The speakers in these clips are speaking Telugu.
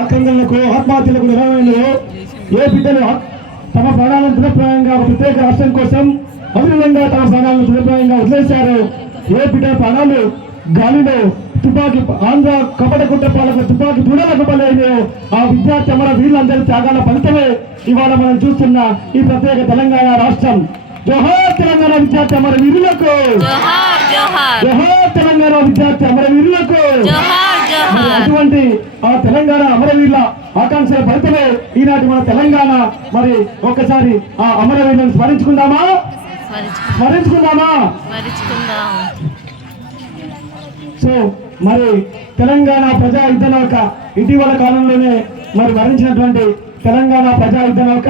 ఆక్రందనలకు ఆత్మహత్యలకు నిర్వహణలో ఏ బిడ్డలు తమ ప్రాణాలను దురప్రాయంగా ఒక ప్రత్యేక రాష్ట్రం కోసం అవిధంగా తమ ప్రాణాలను దురప్రాయంగా వదిలేశారు. ఏ బిడ్డ ప్రాణాలు గాలిలో తుపాకీ ఆంధ్ర కపట కుట్రపాలకు తుపాకీ దూడలకు బలైనయో ఆ విద్యార్థి అమర వీళ్ళందరి త్యాగాల ఫలితమే ఇవాళ మనం చూస్తున్న ఈ ప్రత్యేక తెలంగాణ రాష్ట్రం. జోహార్ తెలంగాణ విద్యార్థి అమర వీరులకు, జోహార్ తెలంగాణ విద్యార్థి అమర వీరులకు. అటువంటి ఆ తెలంగాణ అమరవీరుల ఆకాంక్షల ఫలితమే ఈనాటి మన తెలంగాణ. మరి ఒక్కసారి ఆ అమరవీరులను స్మరించుకుందామా? సో మరి తెలంగాణ ప్రజా యుద్ధ నౌక ఇటీవల కాలంలోనే మరి మరణించినటువంటి తెలంగాణ ప్రజా యుద్ధ నౌక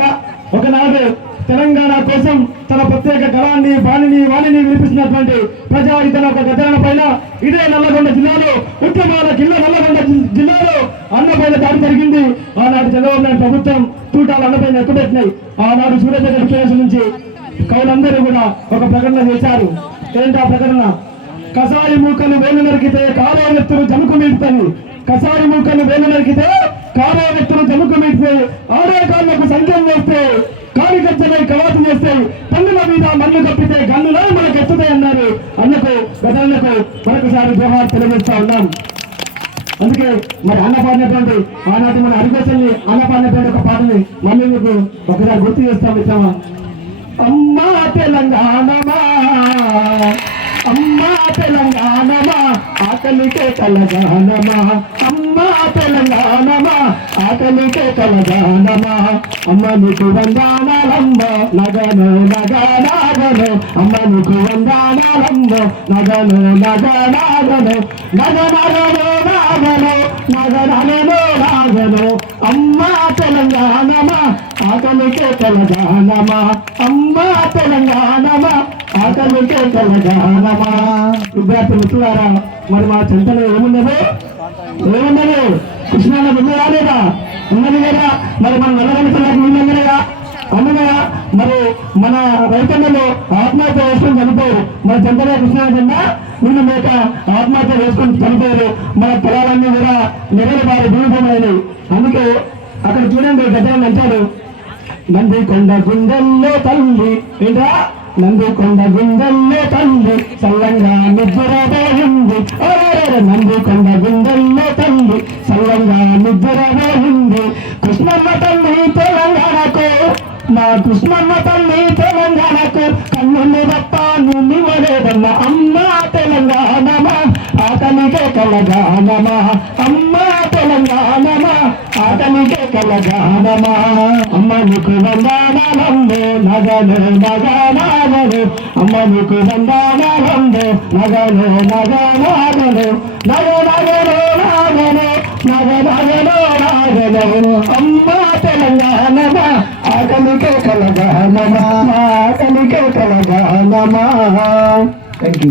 ఒకనాడు తెలంగాణ కోసం తన ప్రత్యేక కళాన్ని వాణిని వినిపిస్తున్నటువంటి ప్రజా యుద్ధ నౌక గద్దరణ పైన ఇదే నల్లగొండ జిల్లాలో ఉద్యమాల కిల్ల నల్లగొండ జిల్లాలో అన్నపైన దాడి జరిగింది. ఆనాడు చంద్రబాబు నాయుడు ప్రభుత్వం తూటాలు అన్నపైన ఎక్కుపెట్టినాయి. ఆనాడు సూర్యాపేట డిక్లరేషన్ నుంచి కవులందరూ కూడా ఒక ప్రకటన చేశారు. ఏంటి ఆ ప్రకటన? కసాయి మూకలు వేలు నరికితే కాలో వ్యక్తులు జముకు మీడుతాయి. కసాయి మూకలు వేలు నరికితే కాలో వ్యక్తులు జముకు మీడితే ఆడే కాళ్ళకు సంఖ్యం వేస్తే కాలి గజ్జలై కవాతు చేస్తే పన్నుల మీద మన్ను కప్పితే గన్నులై మనకు ఎత్తుతాయి అన్నారు. అన్నకు గదలకు మరొకసారి జోహార్ తెలియజేస్తా ఉన్నాం. అందుకే మరి అన్న పాడినటువంటి ఆనాటి మన హరికోసల్ని అన్న పాడినటువంటి ఒక పాటని మళ్ళీ మీకు ఒకసారి గుర్తు చేస్తాం. ఇస్తామా? అమ్మా తెలంగాణమా, అమ్మా తెలంగాణమా, ఆకలికే కలగానమా, అమ్మా తెలంగాణమా, ఆకలికే కలగానమా, అమ్మ నీకు వందనాలమ్మ నగను నగనాగను, అమ్మ నీకు వందనాలమ్మ నగను నగనాగను, నగనగను నాగను నగనగను నాగను, అమ్మా తెలంగాణమా, ఆకలికే కలగానమా, అమ్మా తెలంగాణమా, ఆకలికే కలగానమా. విద్యార్థి మిత్రులారా, మరి మా చింతలో ఏమున్నదో కృష్ణాన్న ఉన్నదా లేదా? ఉన్నది కదా. మరి మన నల్లగొండలకు ఉన్నదా? అన్నదా? మరి మన రైతన్నలు ఆత్మహత్య వేసుకొని చనిపోయారు. మన చింతలో కృష్ణా కింద నిన్న మేక ఆత్మహత్య వేసుకొని చనిపోయారు. మన పొలాలన్నీ కూడా నెగలు బారి భూమిభూమైనవి. అందుకే అక్కడ చూడండి గద్దెలు అంటాడు, నందికొండ గుండెల్లో తల్లి ఏంటా, నందికొండ గుండెల్లో తల్లి సల్లంగా నిద్రపోయింది, నందికొండ గుండెల్లో తల్లి సల్లంగా నిద్రపోయింది. కృష్ణమ్మ తల్లి తెలంగాణకు, మా కృష్ణమ్మ తల్లి తెలంగాణకు కన్నులు తప్ప నివ్వలేదన్న అమ్మా తెలంగాణమా, ఆకలికే కలగానమా, అమ్మా తెలంగాణమా, ఆకలికే కలగానమా, అమ్మ నీకు వందనాలమ్మే నగను నగనాగను, అమ్మ నీకు వందనాలమ్మే నగను నగనాగను, నగనగను నాగను నగనగను నాగను, అమ్మ తెలంగాణమా, ఆకలికే కలగానమా, ఆకలికే కలగానమా. Thank you.